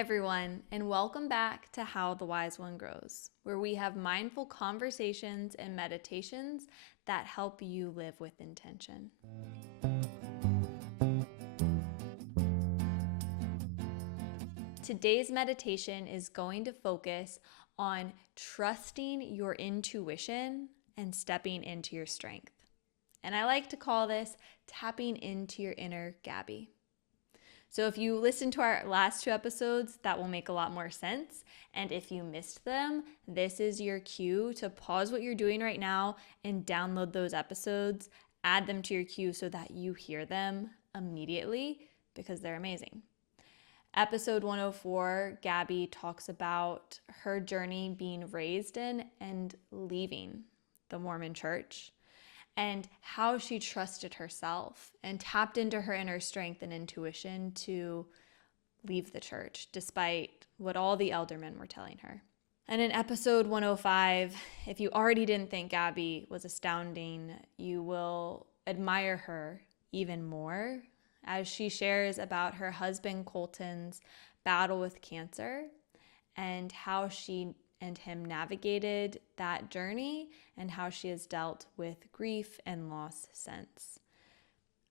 everyone, and welcome back to How the Wise One Grows, where we have mindful conversations and meditations that help you live with intention. Today's meditation is going to focus on trusting your intuition and stepping into your strength. And I like to call this tapping into your inner Gabby. So if you listen to our last two episodes, that will make a lot more sense. And if you missed them, this is your cue to pause what you're doing right now and download those episodes, add them to your queue so that you hear them immediately because they're amazing. Episode 104, Gabby talks about her journey being raised in and leaving the Mormon church, and how she trusted herself and tapped into her inner strength and intuition to leave the church, despite what all the eldermen were telling her. And in episode 105, if you already didn't think Gabby was astounding, you will admire her even more as she shares about her husband Colton's battle with cancer and how she and him navigated that journey and how she has dealt with grief and loss since.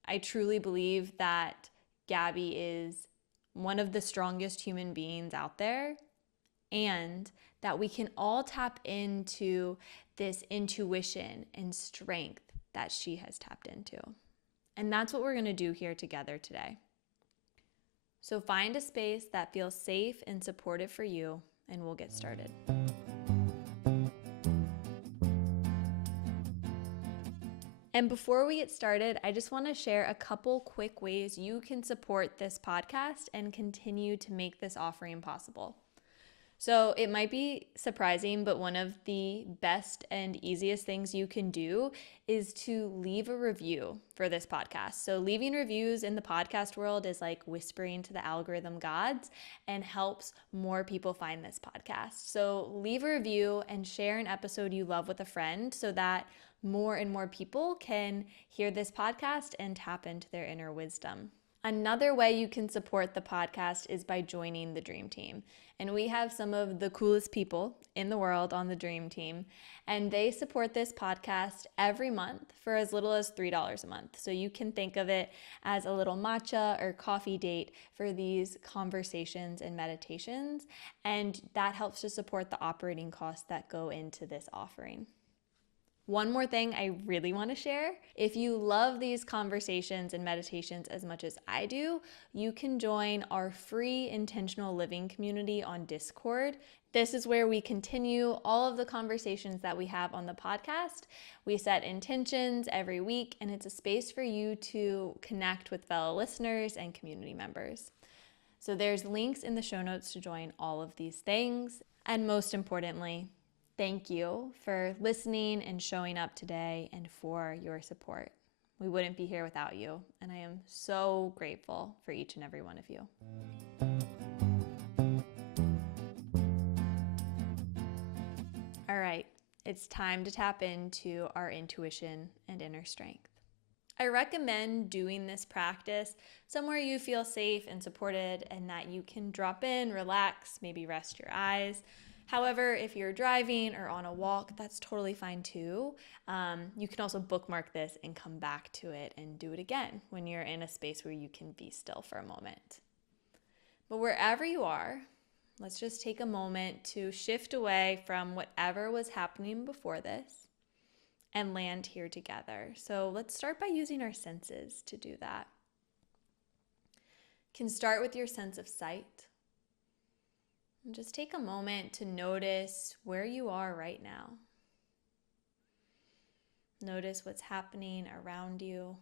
I truly believe that Gabby is one of the strongest human beings out there, and that we can all tap into this intuition and strength that she has tapped into. And that's what we're going to do here together today. So find a space that feels safe and supportive for you, and we'll get started. And before we get started, I just want to share a couple quick ways you can support this podcast and continue to make this offering possible. So it might be surprising, but one of the best and easiest things you can do is to leave a review for this podcast. So leaving reviews in the podcast world is like whispering to the algorithm gods and helps more people find this podcast. So leave a review and share an episode you love with a friend so that more and more people can hear this podcast and tap into their inner wisdom. Another way you can support the podcast is by joining the Dream Team. And we have some of the coolest people in the world on the Dream Team. And they support this podcast every month for as little as $3 a month. So you can think of it as a little matcha or coffee date for these conversations and meditations. And that helps to support the operating costs that go into this offering. One more thing I really want to share. If you love these conversations and meditations as much as I do, you can join our free intentional living community on Discord. This is where we continue all of the conversations that we have on the podcast. We set intentions every week, and it's a space for you to connect with fellow listeners and community members. So there's links in the show notes to join all of these things. And most importantly, thank you for listening and showing up today and for your support. We wouldn't be here without you, and I am so grateful for each and every one of you. All right, it's time to tap into our intuition and inner strength. I recommend doing this practice somewhere you feel safe and supported and that you can drop in, relax, maybe rest your eyes. However, if you're driving or on a walk, that's totally fine too. You can also bookmark this and come back to it and do it again when you're in a space where you can be still for a moment. But wherever you are, let's just take a moment to shift away from whatever was happening before this and land here together. So let's start by using our senses to do that. You can start with your sense of sight. And just take a moment to notice where you are right now. Notice what's happening around you.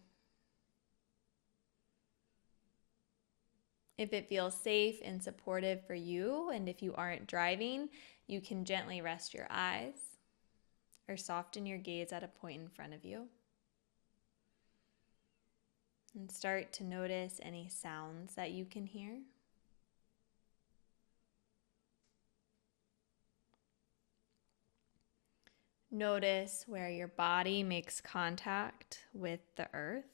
If it feels safe and supportive for you, and if you aren't driving, you can gently rest your eyes or soften your gaze at a point in front of you. And start to notice any sounds that you can hear. Notice where your body makes contact with the earth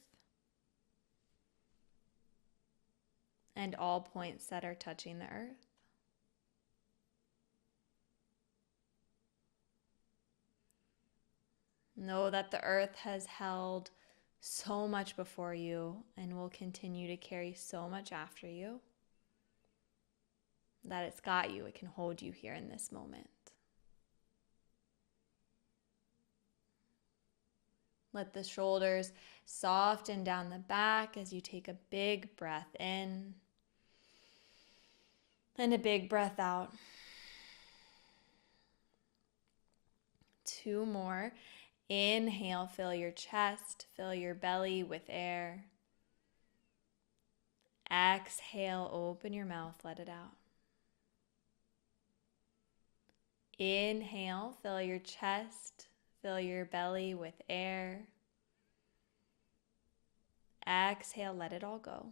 and all points that are touching the earth. Know that the earth has held so much before you and will continue to carry so much after you. That it's got you, it can hold you here in this moment. Let the shoulders soften down the back as you take a big breath in and a big breath out. 2 more. Inhale, fill your chest, fill your belly with air. Exhale, open your mouth, let it out. Inhale, fill your chest, fill your belly with air. Exhale, let it all go.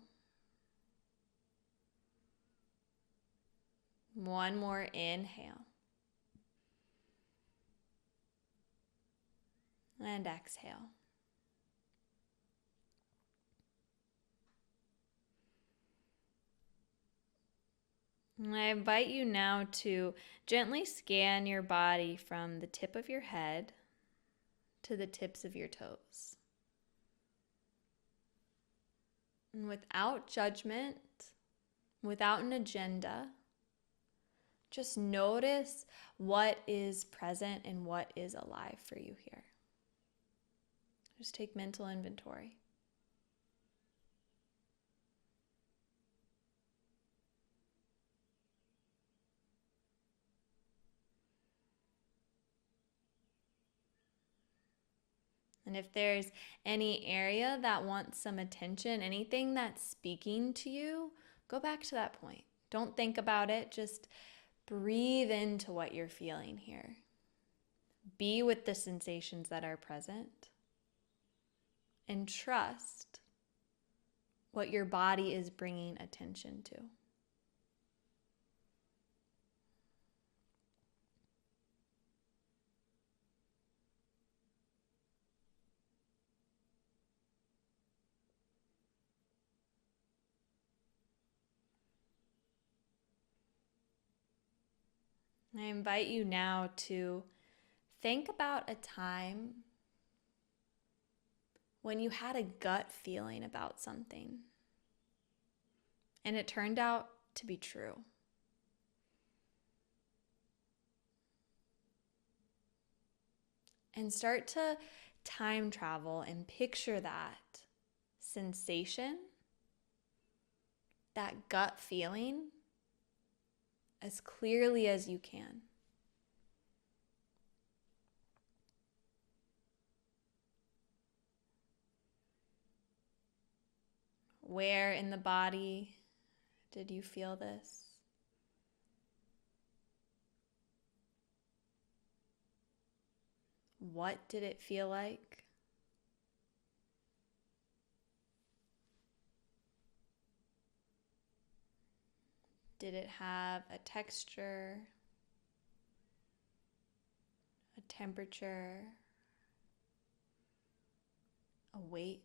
1 more inhale. And exhale. And I invite you now to gently scan your body from the tip of your head to the tips of your toes. And without judgment, without an agenda, just notice what is present and what is alive for you here. Just take mental inventory. And if there's any area that wants some attention, anything that's speaking to you, go back to that point. Don't think about it. Just breathe into what you're feeling here. Be with the sensations that are present. And trust what your body is bringing attention to. I invite you now to think about a time when you had a gut feeling about something and it turned out to be true. And start to time travel and picture that sensation, that gut feeling, as clearly as you can. Where in the body did you feel this? What did it feel like? Did it have a texture, a temperature, a weight?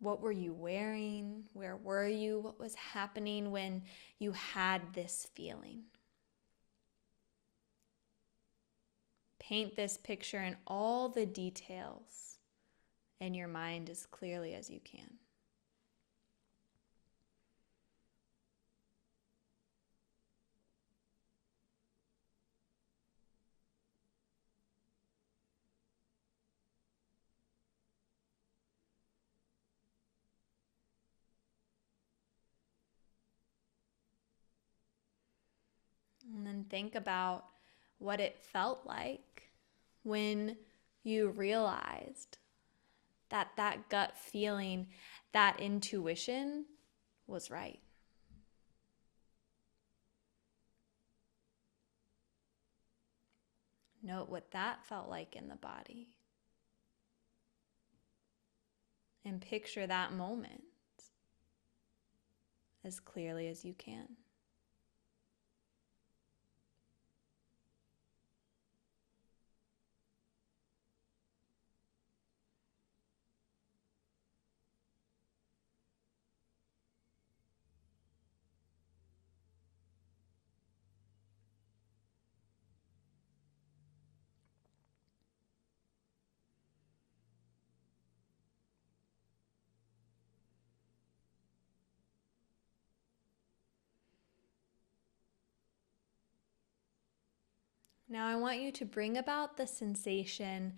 What were you wearing? Where were you? What was happening when you had this feeling? Paint this picture in all the details in your mind as clearly as you can. And then think about what it felt like when you realized that that gut feeling, that intuition was right. Note what that felt like in the body. And picture that moment as clearly as you can. Now I want you to bring about the sensation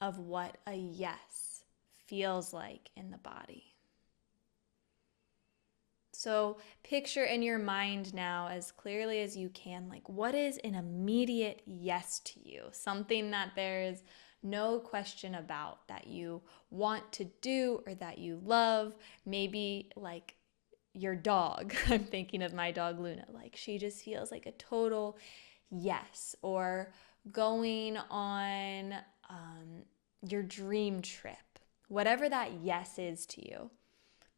of what a yes feels like in the body. So picture in your mind now as clearly as you can, like what is an immediate yes to you? Something that there's no question about, that you want to do or that you love. Maybe like your dog. I'm thinking of my dog Luna. Like she just feels like a total yes. Or going on your dream trip. Whatever that yes is to you,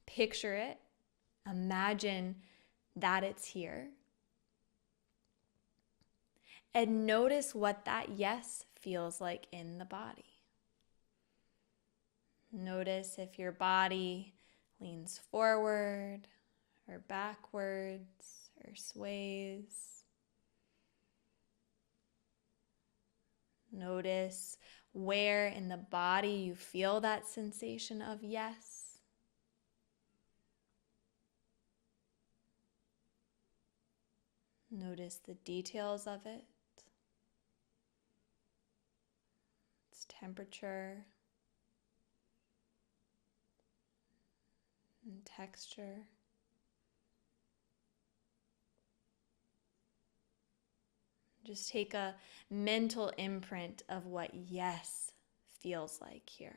picture it. Imagine that it's here. And notice what that yes feels like in the body. Notice if your body leans forward or backwards or sways. Notice where in the body you feel that sensation of yes. Notice the details of it, its temperature and texture. Just take a mental imprint of what yes feels like here.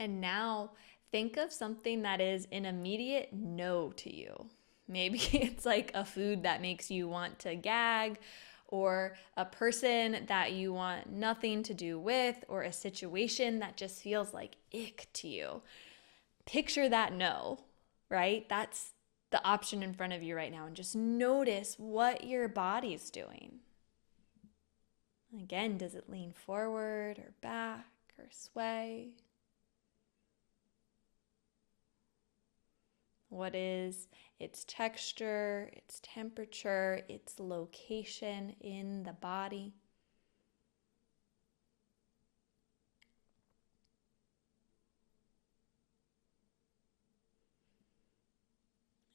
And now think of something that is an immediate no to you. Maybe it's like a food that makes you want to gag, or a person that you want nothing to do with, or a situation that just feels like ick to you. Picture that no, right? That's the option in front of you right now, and just notice what your body's doing. Again, does it lean forward or back or sway? What is its texture, its temperature, its location in the body?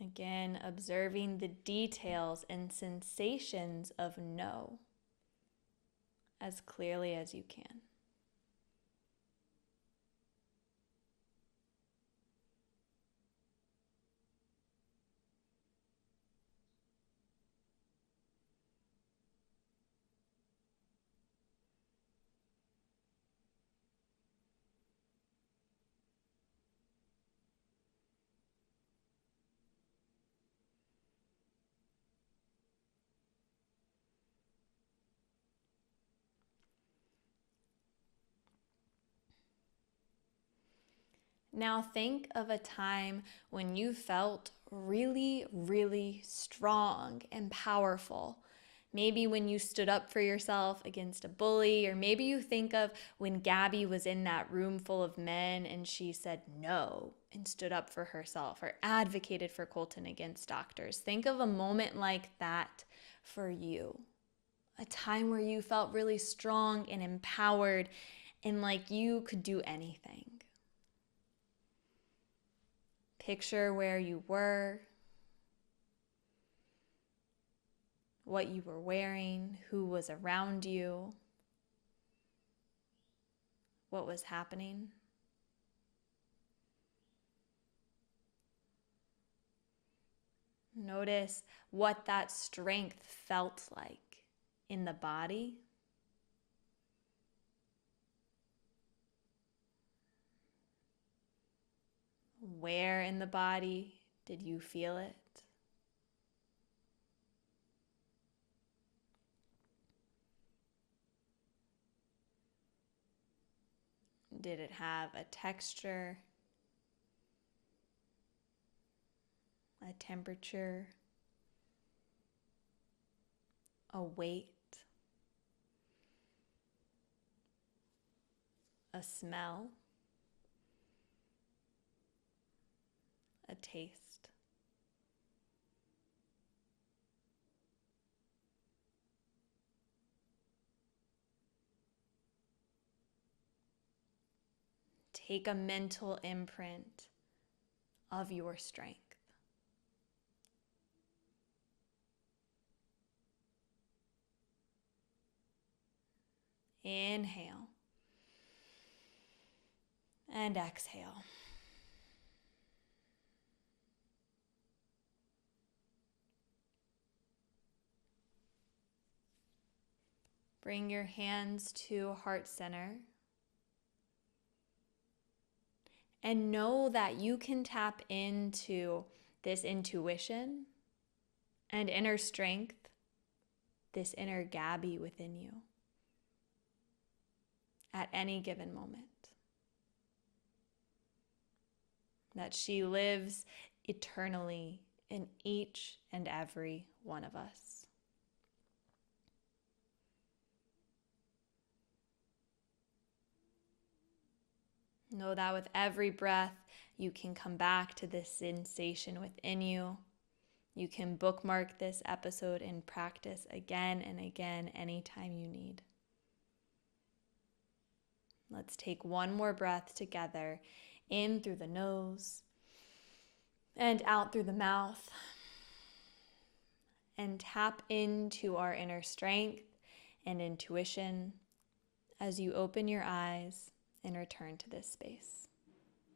Again, observing the details and sensations of no as clearly as you can. Now think of a time when you felt really, really strong and powerful. Maybe when you stood up for yourself against a bully, or maybe you think of when Gabby was in that room full of men and she said no and stood up for herself, or advocated for Colton against doctors. Think of a moment like that for you. A time where you felt really strong and empowered and like you could do anything. Picture where you were, what you were wearing, who was around you, what was happening. Notice what that strength felt like in the body. Where in the body did you feel it? Did it have a texture, a temperature, a weight, a smell, a taste? take a mental imprint of your strength. Inhale and exhale. Bring your hands to heart center and know that you can tap into this intuition and inner strength, this inner Gabby within you at any given moment. That she lives eternally in each and every one of us. Know that with every breath, you can come back to this sensation within you. You can bookmark this episode and practice again and again anytime you need. Let's take one more breath together, in through the nose and out through the mouth. And tap into our inner strength and intuition as you open your eyes and return to this space.